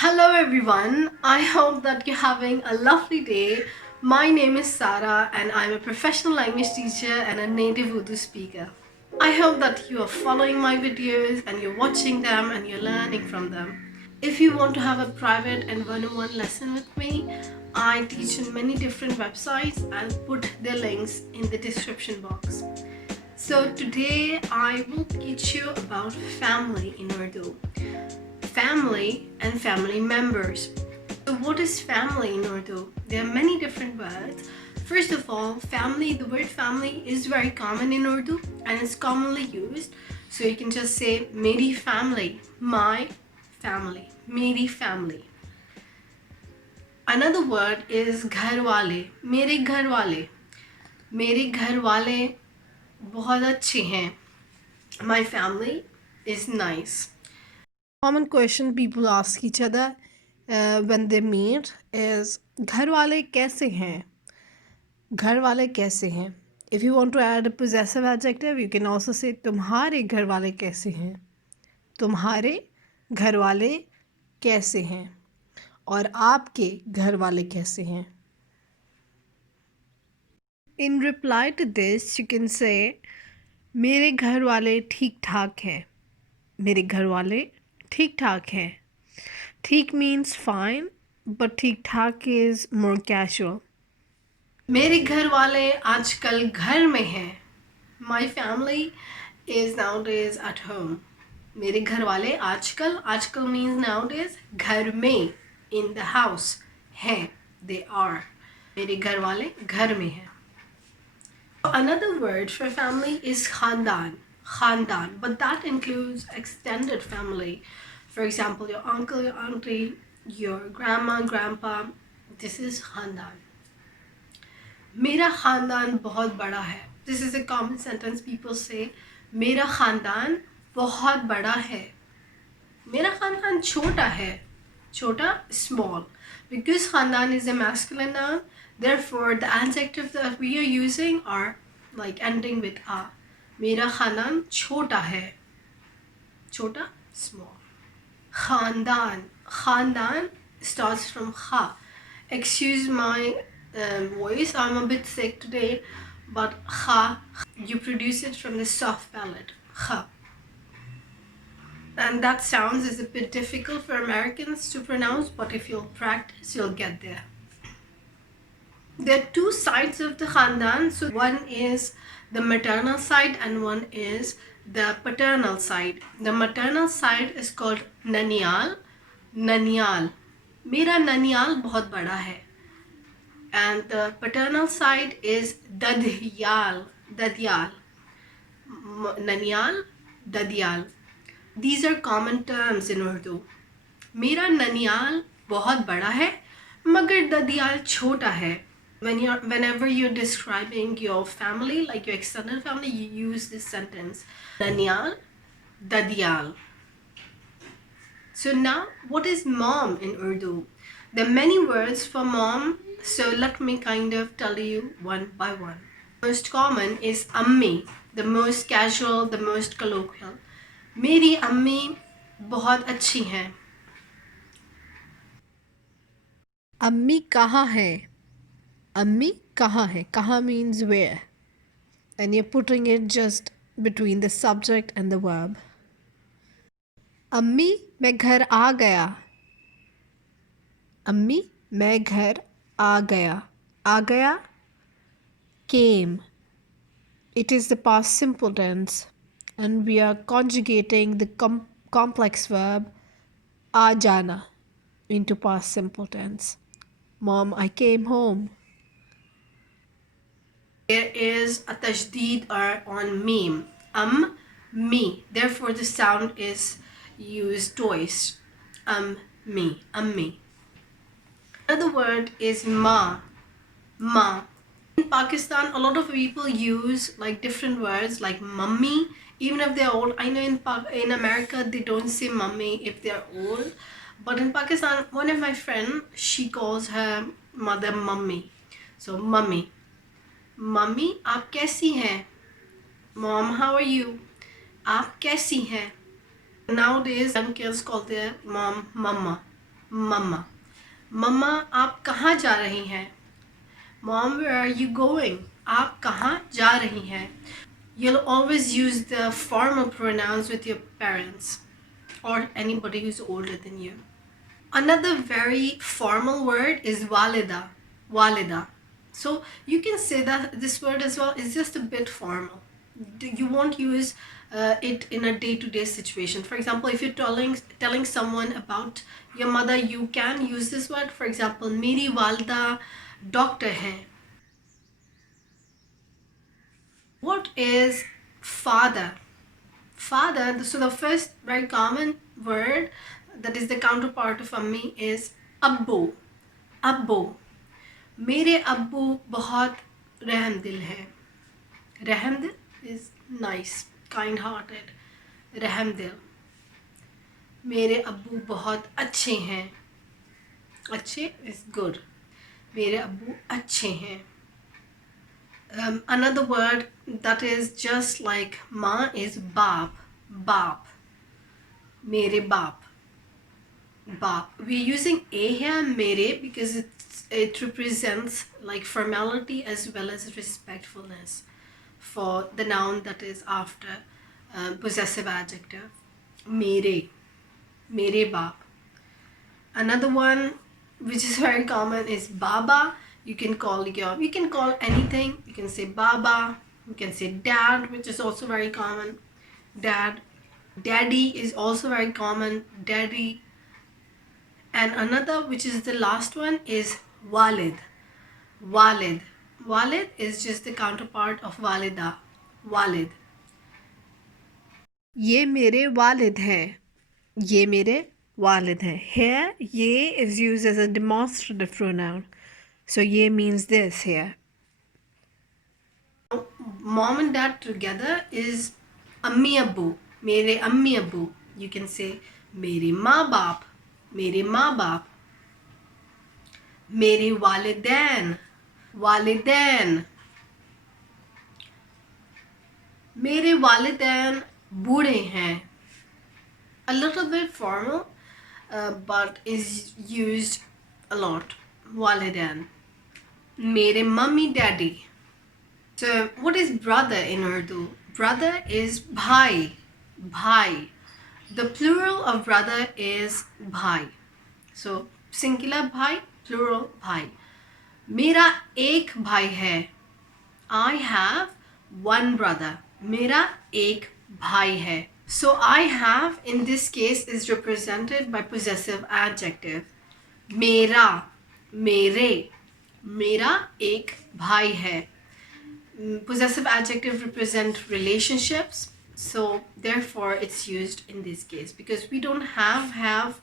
Hello everyone, I hope that you're having a lovely day. My name is Sara and I'm a professional language teacher and a native Urdu speaker. I hope that you are following my videos and you're watching them and you're learning from them. If you want to have a private and one-on-one lesson with me, I teach in many different websites. I'll put their links in the description box. So today I will teach you about family in Urdu. Family and family members. So what is family in Urdu? There are many different words. First of all, family, the word family is very common in Urdu and it's commonly used. So you can just say meri family, my family, meri family. Another word is ghar wale, mere ghar wale. मेरे घर वाले बहुत अच्छे हैं. My family is nice. Common question people ask each other when they meet is घर वाले कैसे हैं? घर वाले कैसे हैं? If you want to add a possessive adjective, you can also say तुम्हारे घर वाले कैसे हैं? तुम्हारे घर वाले कैसे हैं? और आपके घर वाले कैसे हैं? In reply to this, you can say मेरे घर वाले ठीक ठाक हैं. मेरे घर वाले ठीक ठाक हैं. ठीक means fine, but ठीक ठाक is more casual. मेरे घर वाले आजकल घर में हैं. My family is nowadays at home. मेरे घर वाले आजकल means nowadays घर में, in the house, हैं, they are. मेरे घर वाले घर में हैं. Another word for family is khandan, but that includes extended family. For example, your uncle, your auntie, your grandma, grandpa. This is khandan. मेरा खानदान बहुत बड़ा है. This is a common sentence people say. मेरा खानदान बहुत बड़ा है. मेरा खानदान छोटा है. छोटा, small. Because खानदान is a masculine noun, therefore the adjectives that we are using are like ending with a. मेरा खानदान छोटा है. छोटा, small. खानदान starts from kha. Excuse my voice, I'm a bit sick today, but kha, you produce it from the soft palate. Kha. And that sounds is a bit difficult for Americans to pronounce, but if you'll practice, you'll get there. There are two sides of the khandan. So one is the maternal side and one is the paternal side. The maternal side is called naniyal. Naniyal. मेरा ननियाल बहुत बड़ा है. And the paternal side is dadyal. Dadyal. Naniyal, dadyal. These are common terms in Urdu. मेरा ननियाल बहुत बड़ा है मगर ददियाल छोटा है. Whenever you're describing your family, like your extended family, you use this sentence. Nanial, Dadiyal. So now, what is mom in Urdu? There are many words for mom, so let me kind of tell you one by one. Most common is ammi, the most casual, the most colloquial. मेरी अम्मी बहुत अच्छी हैं. अम्मी कहाँ है? Ammi kahan hai? Kahan means where. And you're putting it just between the subject and the verb. Ammi, मैं घर आ गया. Ammi, मैं घर आ गया. आ गया, came. It is the past simple tense. And we are conjugating the complex verb आ जाना into past simple tense. Mom, I came home. There is a tajdeed or on meme. Me. Therefore, the sound is used twice. Me. Me. Another word is ma. Ma. In Pakistan, a lot of people use like different words like mummy, even if they're old. I know in America they don't say mummy if they're old, but in Pakistan, one of my friends, she calls her mother mummy. So mummy. Mummy आप कैसी हैं? Mom, how are you? आप कैसी हैं? Nowadays, young kids call their mom mama. मम्मा। मम्मा आप कहाँ जा रही हैं? Mom, where are you going? आप कहाँ जा रही हैं? You'll always use the formal pronouns with your parents or anybody who's older than you. Another very formal word is walida. Walida. So you can say that this word as well is just a bit formal. You won't use it in a day-to-day situation. For example, if you're telling someone about your mother, you can use this word. For example, मेरी वालदा doctor है. What is father? Father, so the first very common word that is the counterpart of ammi is अब्बू. अब्बू. मेरे अब्बू बहुत रहमदिल हैं. रहमदिल is nice, kind hearted. रहमदिल. मेरे अब्बू बहुत अच्छे हैं. अच्छे is good. मेरे अब्बू अच्छे हैं. Another word that is just like ma is baap. Baap. Mere baap. Baap. We're using a here, mere, because it represents like formality as well as respectfulness for the noun that is after possessive adjective. Mere. Mere baap. Another one which is very common is baba. You can call anything. You can say baba. You can say dad, which is also very common. Dad. Daddy is also very common. Daddy. And another, which is the last one, is walid. Walid. Walid is just the counterpart of walida. Walid. ये मेरे वालिद हैं. ये मेरे वालिद हैं. Here, ये is used as a demonstrative pronoun. So ye means this here. Mom and dad together is ammi abbu. Mere ammi abbu. You can say mere maa baap. Mere maa baap. Mere walidain. Walidain. मेरे वालिदैन बूढ़े हैं. A little bit formal, but is used a lot. Walidain. मेरे mummy daddy. So what is brother in Urdu? Brother is bhai. Bhai. The plural of brother is bhai. So singular bhai, plural bhai. मेरा एक भाई है. I have one brother. मेरा एक भाई है. So I have in this case is represented by possessive adjective. मेरा, मेरे, मेरा एक भाई है. Possessive adjective represent relationships, so therefore it's used in this case. Because we don't have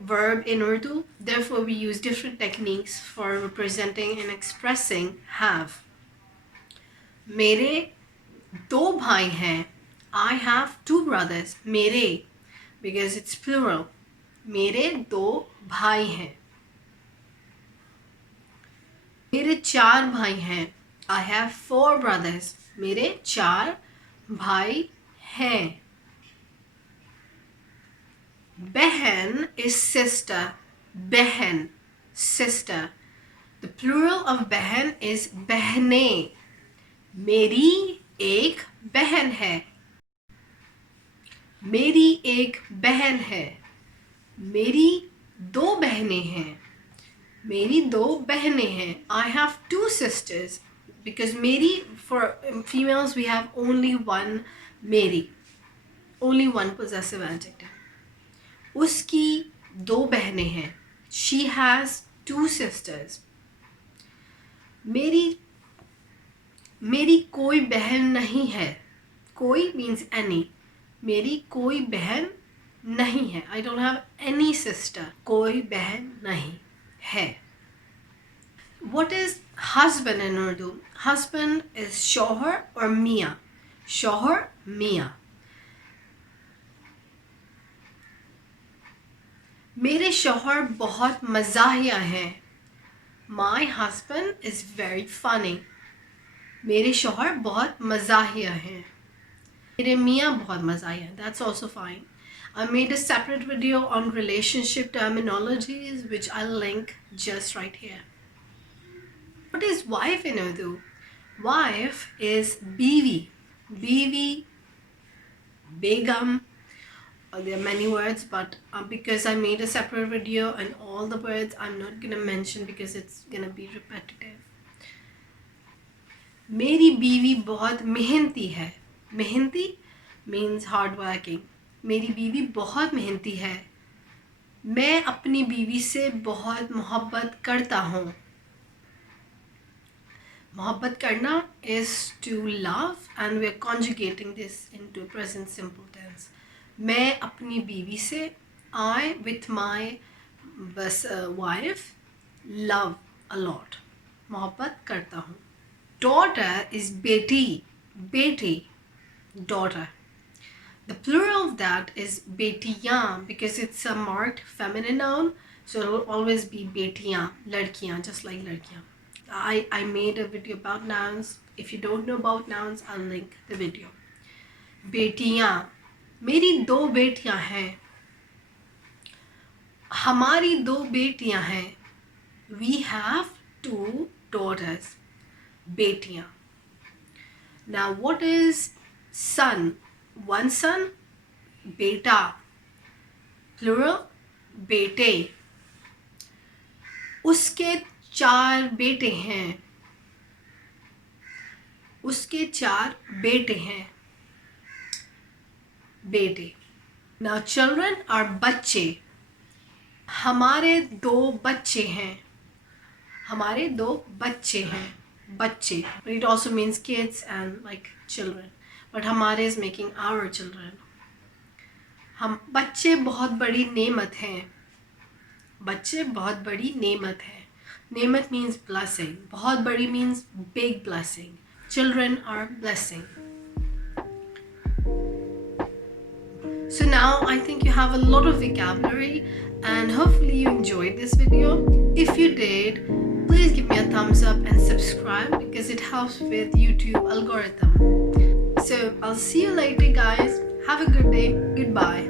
verb in Urdu, therefore we use different techniques for representing and expressing have. मेरे दो भाई हैं. I have two brothers. मेरे, because it's plural. मेरे दो भाई हैं. मेरे चार भाई हैं. I have four brothers. मेरे चार भाई हैं. बहन is sister. बहन, sister. The plural of बहन is बहनें. मेरी एक बहन है. मेरी एक बहन है. मेरी दो बहनें हैं. मेरी दो बहनें हैं. I have two sisters. Because मेरी, for females we have only one मेरी. Only one possessive adjective. उसकी दो बहनें हैं. She has two sisters. मेरी कोई बहन नहीं है. कोई means any. मेरी कोई बहन नहीं है. I don't have any sister. कोई बहन नहीं है. What is husband in Urdu? Husband is shohar or mia. Shohar, mia. मेरे शौहर बहुत मज़ाहिया हैं. My husband is very funny. मेरे शौहर बहुत मज़ाहिया हैं. मेरे मियाँ बहुत मज़ा आया. That's also fine. I made a separate video on relationship terminologies, which I'll link just right here. What is wife in Urdu? Wife is biwi. Biwi, begum. There are many words, but because I made a separate video and all the words I'm not gonna mention because it's gonna be repetitive. मेरी बीवी बहुत मेहनती है. मेहनती means hard working. मेरी बीवी बहुत मेहनती है. मैं अपनी बीवी से बहुत मोहब्बत करता हूँ. मोहब्बत करना is to love and we are conjugating this into present simple tense. मैं अपनी बीवी से I with my wife love a lot. मोहब्बत करता हूँ. Daughter is बेटी. बेटी, daughter. The plural of that is betiyan because it's a marked feminine noun, so it will always be betiyan, ladkiyan, just like ladkiyan. I made a video about nouns. If you don't know about nouns, I'll link the video. बेटियाँ, मेरी दो बेटियाँ हैं. हमारी दो बेटियाँ हैं. We have two daughters. बेटियाँ. Now what is son? One son, बेटा. Plural, बेटे. उसके 4 बेटे हैं. उसके 4 बेटे हैं. बेटे. Now children are बच्चे. हमारे 2 बच्चे हैं. हमारे 2 बच्चे हैं. बच्चे. But it also means kids and like children. But हमारे is making our children. हम बच्चे बहुत बड़ी नेमत हैं. बच्चे बहुत बड़ी नेमत है. नेमत means blessing. बहुत बड़ी means big blessing. Children are blessing. So now I think you have a lot of vocabulary and hopefully you enjoyed this video. If you did, please give me a thumbs up and subscribe because it helps with YouTube algorithm. So I'll see you later guys. Have a good day. Goodbye.